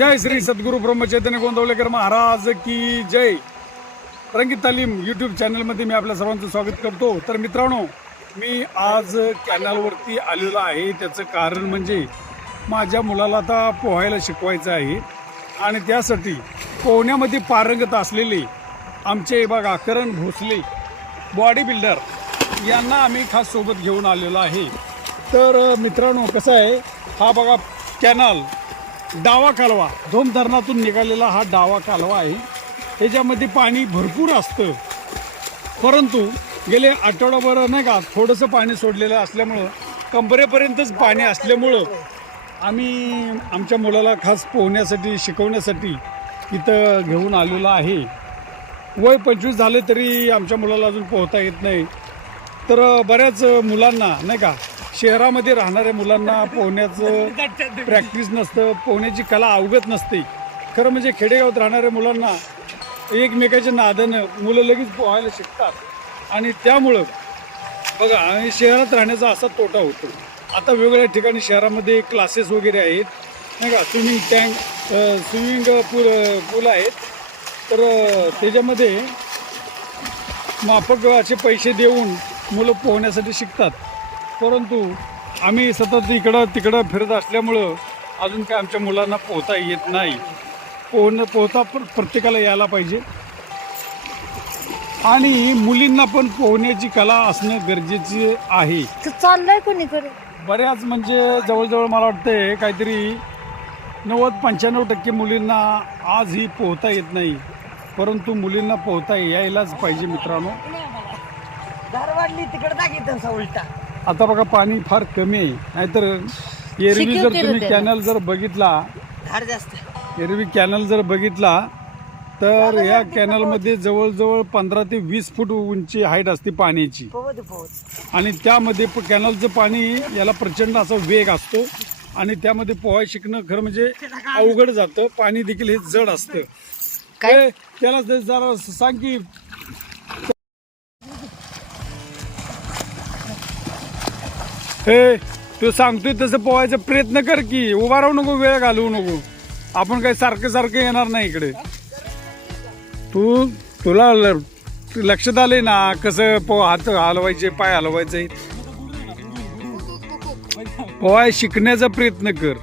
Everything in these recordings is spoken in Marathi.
जय श्री सद्गुरू ब्रह्मचैतन्य गोंदवलेकर महाराज की जय. रंगीत तालीम यूट्यूब चॅनलमध्ये मी आपल्या सर्वांचं स्वागत करतो. तर मित्रांनो मी आज कॅनलवरती आलेलो आहे. त्याचं कारण म्हणजे माझ्या मुलाला आता पोहायला शिकवायचं आहे. आणि त्यासाठी पोहण्यामध्ये पारंगत असलेले आमचे बघा करण भोसले बॉडी बिल्डर यांना आम्ही खास सोबत घेऊन आलेलो आहे. तर मित्रांनो कसं आहे? हा बघा कॅनल डावा कालवा. धोम धरणातून निघालेला हा डावा कालवा आहे. त्याच्यामध्ये पाणी भरपूर असतं. परंतु गेले आठवडाभर नाही का थोडंसं पाणी सोडलेलं असल्यामुळं कंबरेपर्यंतच पाणी असल्यामुळं आम्ही आमच्या मुलाला खास पोहण्यासाठी शिकवण्यासाठी इथं घेऊन आलेलो आहे. वय पंचवीस झाले तरी आमच्या मुलाला अजून पोहता येत नाही. तर बऱ्याच मुलांना नाही का शहरामध्ये राहणाऱ्या मुलांना पोहण्याचं प्रॅक्टिस नसतं पोहण्याची कला अवगत नसते. खरं म्हणजे खेडेगावात राहणाऱ्या मुलांना एकमेकाच्या नादानं मुलं लगेच पोहायला शिकतात. आणि त्यामुळं बघा आणि शहरात राहण्याचा असा तोटा होतो. आता वेगवेगळ्या ठिकाणी शहरामध्ये क्लासेस वगैरे आहेत. नाही का? Swimming tank swimming pool pool आहेत. तर त्याच्यामध्ये माफक असे पैसे देऊन मुलं पोहण्यासाठी शिकतात. परंतु आम्ही सतत इकडं तिकडं फिरत असल्यामुळं अजून काय आमच्या मुलांना पोहता येत नाही. पोहणं पोहता प्र प्रत्येकाला यायला पाहिजे. आणि मुलींना पण पोहण्याची कला असणं गरजेचे आहे. तू चाललंय कोणीकडे? बऱ्याच म्हणजे जवळजवळ मला वाटतंय काहीतरी नव्वद पंच्याण्णव टक्के मुलींना आजही पोहता येत नाही. परंतु मुलींना पोहता यायलाच पाहिजे मित्रांनो. धारवाडली तिकडे दाखवत उलटा. आता बघा पाणी फार कमी आहे. नाहीतर एरवी जर तुम्ही. कॅनल जर बघितला एरवी कॅनल जर बघितला तर या कॅनलमध्ये जवळजवळ पंधरा ते वीस फूट उंची हाईट असते पाण्याची. आणि त्यामध्ये कॅनलचं पाणी याला प्रचंड असा वेग असतो आणि त्यामध्ये पोहाय शिकणं खरं म्हणजे अवघड जातं. पाणी देखील हे जड असतं. त्याला जरा सांग की हे तू सांगतोय तसं पोहायचा प्रयत्न कर की. उभा राहू नको वेळ घालवू नको. आपण काही सारखं सारखं येणार नाही इकडे. तू तुला लक्षात आले ना कसं पो हात हलवायचे पाय हलवायचे? पोहाय शिकण्याचा प्रयत्न कर.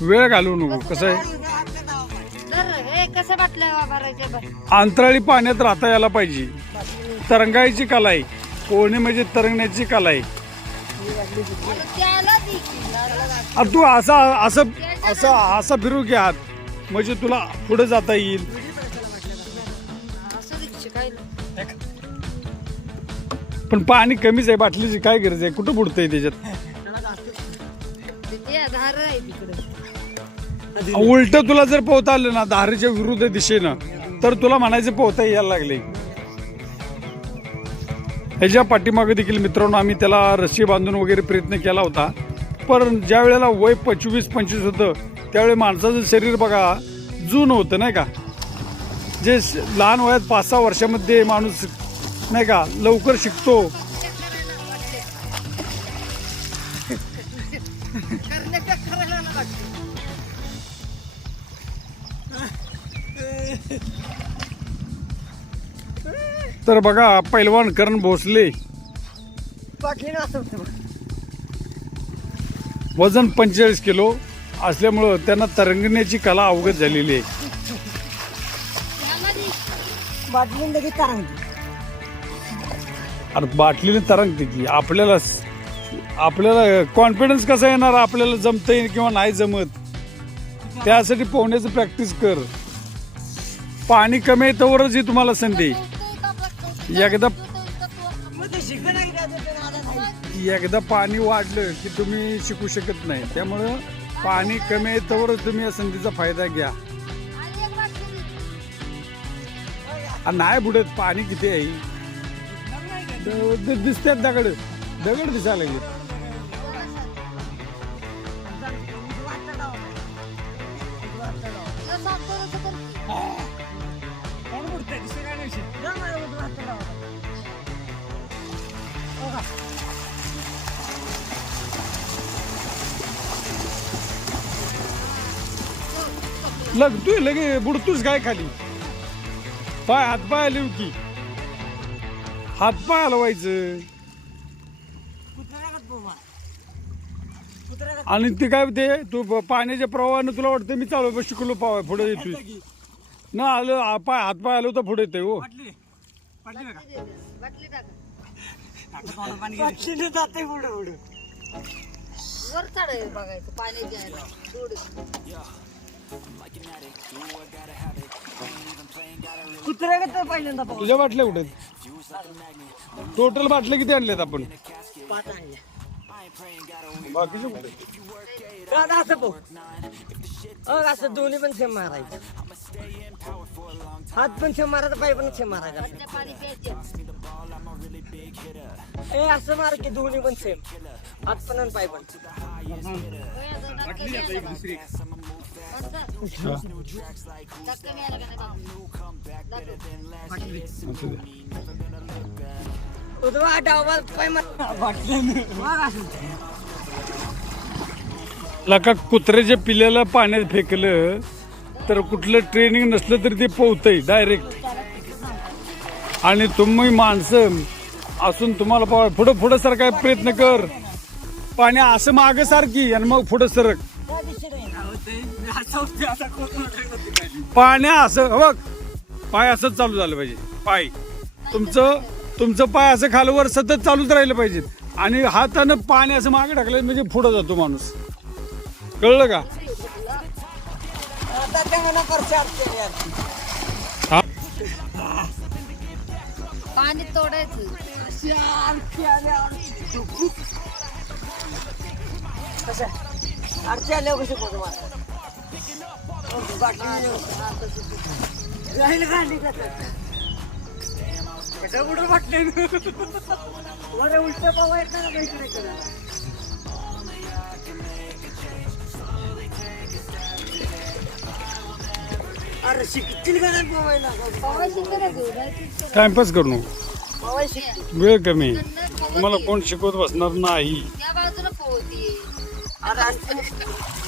वेळ घालवू नको कसं आहे? अंतराळी पाण्यात राहता यायला पाहिजे. तरंगायची कला आहे. पोहणे म्हणजे तरंगण्याची कला आहे. अरे तू असा असं असं असं फिरू घ्या. म्हणजे तुला पुढे जाता येईल. पण पाणी कमीच आहे बाटलीची काय गरज आहे? कुठं बुडतंय त्याच्यात? उलट तुला जर पोहता आलं ना धारेच्या विरुद्ध दिशेनं तर तुला म्हणायचं पोहता यायला लागले ह्याच्या पाठीमागे देखील मित्रांनो आम्ही त्याला रस्सी बांधून वगैरे प्रयत्न केला होता. पण ज्या वेळेला वय पंचवीस पंचवीस होतं त्यावेळी माणसाचं शरीर बघा जून होतं नाही का? जे स- लहान वयात पाच सहा वर्षामध्ये माणूस नाही का लवकर शिकतो तर बघा पैलवान करण भोसले. वजन पंचेचाळीस किलो असल्यामुळं त्यांना तरंगण्याची कला अवगत झालेली आहे. अरे बाटलीने तरंगते की आपल्याला आपल्याला कॉन्फिडन्स कसा येणार? आपल्याला जमतंय किंवा नाही जमत? त्यासाठी पोहण्याचं प्रॅक्टिस कर. पाणी कमी आहे तोवरच ही तुम्हाला संधी एकदा एकदा पाणी वाढलं की तुम्ही शिकू शकत नाही. त्यामुळं पाणी कमी आहे तुम्ही या संधीचा फायदा घ्या. नाही बुडत पाणी किती आहे? द- दिसतात दगड. दगड दिसायला लागले लगतोय लगे बुडतोस काय खाली. पाय हातपाय आले की. हातपाय हलवायचं. आणि ते काय ते तू पाण्याच्या प्रवाहानं तुला वाटतं मी चालू शिकलो पावा पुढे येतोय. ना आलं पाय हातपाय आलो तर पुढे येतोय हो. जाते पुढे पुढे. वर चढ बघायचं पाणी द्यायला कुत्र्यागत तर पहिल्यांदा पाहू? तुझ्या बाटल्या कुठे टोटल बाटल्या किती आणल्यात आपण? पाच आणल्या. बाकीचे कुठे दादा असं पाहू. अग असं दोन्ही पण सेम मारायचं. हात पण सेम मारायचा पाय पण सेम मारायचा. त्या पाणी प्यायचे ए असं मार की दोन्ही पण सेम हात पण आणि पाय पण. लका कुत्र्याच्या पिल्याला पाण्यात फेकलं तर कुठलं ट्रेनिंग नसलं तरी ते पोहतंय डायरेक्ट आणि तुम्ही माणसं असून तुम्हाला पाव पुढं पुढं सरकाय प्रयत्न कर. पाणी असं मागं सारखी आणि मग पुढं सरक. पाण्या असं हो बघ पाय असंच चालू झालं पाहिजे पाय. तुमचं तुमचं पाय असं खालवर सतत चालूच राहिलं पाहिजे. आणि हातानं पाणी असं मागे टाकलं म्हणजे पुढं जातो माणूस. कळलं का? पाणी तोडायचं. अशी आरती आल्या कसं आरती आल्यावर कशी फोटो मारतात राहील गांडी कसं? कुठं वाटले वर उलट पावा येत ना इकडे इकडे? अरे शिकतील का नाही पोवायला टाइमपास करू नको. पोवाय शिकतील वेळ कमी. तुम्हाला कोण शिकवत बसणार नाही. त्या बाजूला पोहती अरे असं